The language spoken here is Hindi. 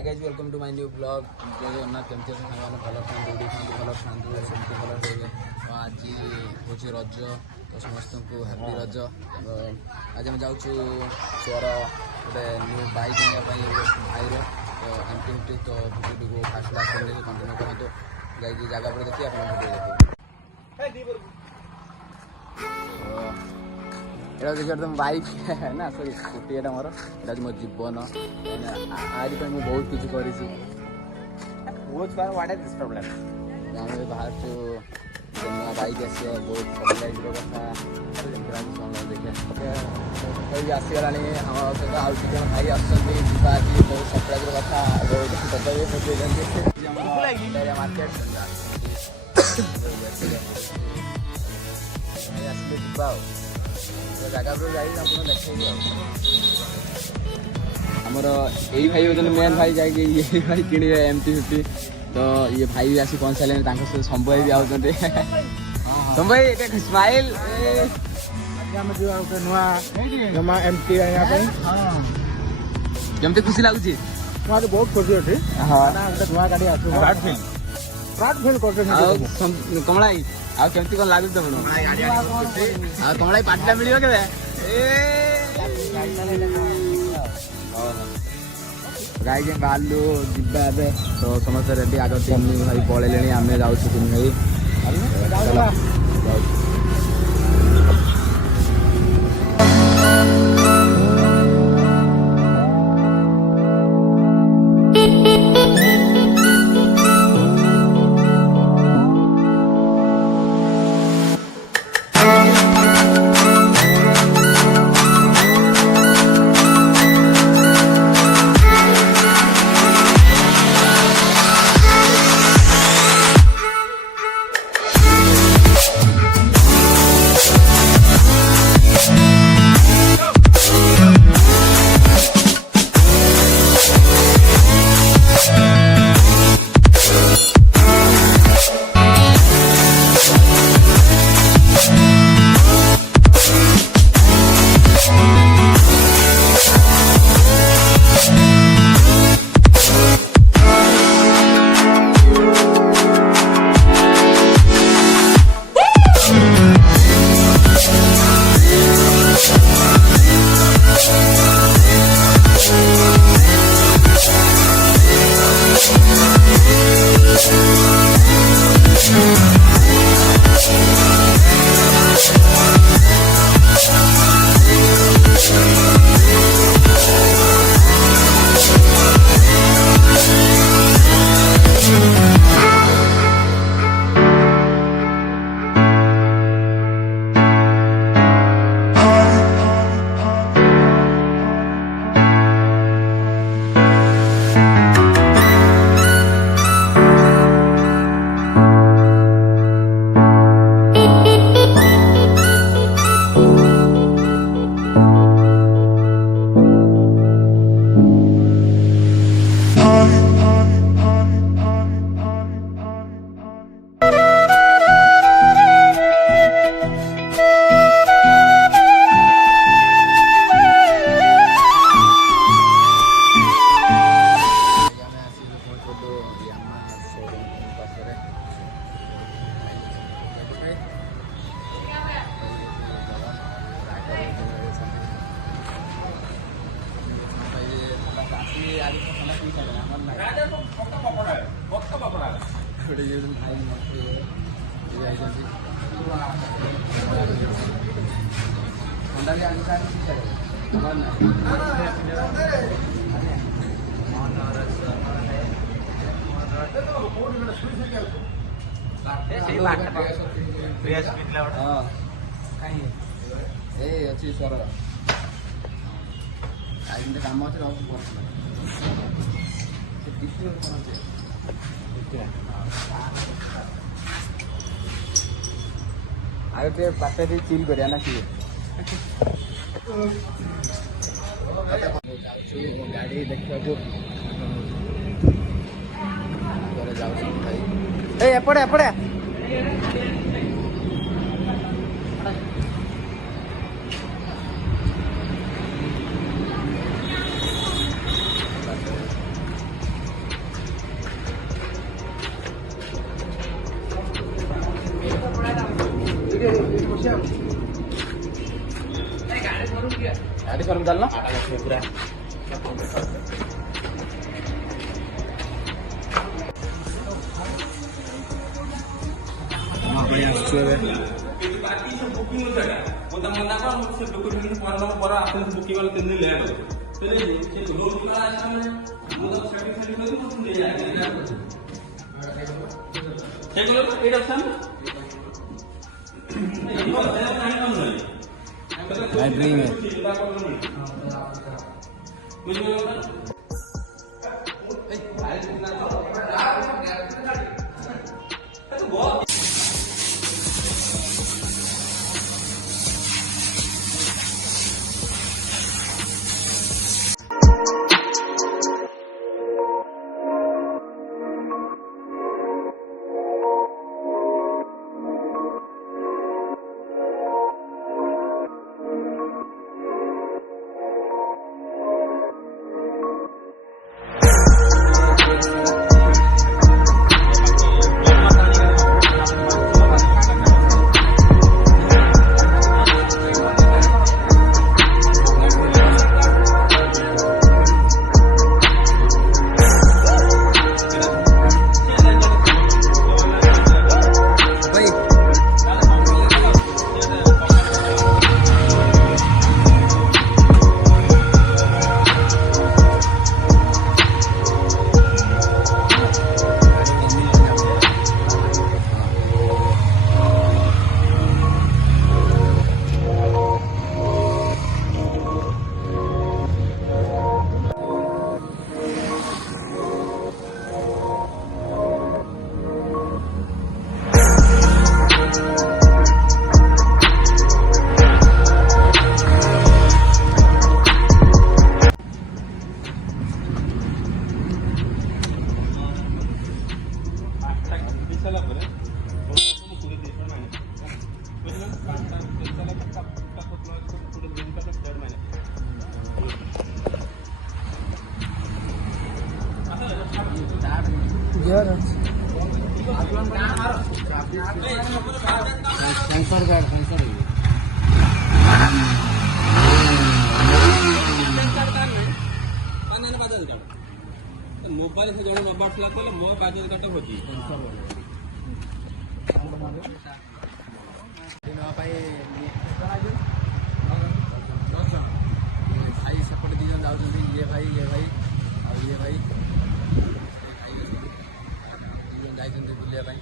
Hi guys, welcome to my new vlog. जय जगन्नाथ केमती अछन सारे भल खाते डूडी खाते भल खाते सेमती भल रही आज हूँ रज तो समस्त को हैप्पी रज आज आम जाऊँ सोर गोटे न्यू बाइक आने भाईर तो एमटी एमटी तो भिडियो को फास्ट लास्ट कंटिन्यू करते जाकि जगह पर देखिए आप भिडियो देखिए देखिए तुम बाइक है ना सॉरी स्कूटी एटा मोर एटा मो जीवन आज पर मैं बहुत किसी करी व्हाट इज दिस प्रॉब्लम आम बाहर नया बाइक आस बहुत सरप्राइज कथा देखिए आसीगला आम सहित आउ कि भाई आसुँच बहुत सरप्राइज कथा मार्केट आसले जा जगह पर जाइए आप देखिए आमर यही भाई होते मेन भाई जाए ये भाई किणे MT-50 तो ये भाई भी आसी पहुँच सारे संभव भी आते संभव स्माइल जमते खुशी लगुच बहुत खुशी अच्छी नुआ गाड़ी कमला केमती कौन लगुच तुम कमला पार्टी मिल के गाई के बाहरलु जीवा तो समस्त रेडी आग 3 भाई पलैले आम जाऊँ 3 भाई अच्छी सर काम अच्छे आगे पाटे चिल करिया ना कि गाड़ी देखा एपड़े एपड़े गाड़ी करूँ डालना पूरा भाई आसुଛୁ ଏବେ भाई ड्रीम है सेंसर गार्ड सेंसर मोबाइल से जोड़े रोबोट ला तो मो बाजल कट होती भाई सेपटे दी जन जाउछन्ती ये भाई और ये भाई दी जन जाइछन्ती बुलिया ପାଇଁ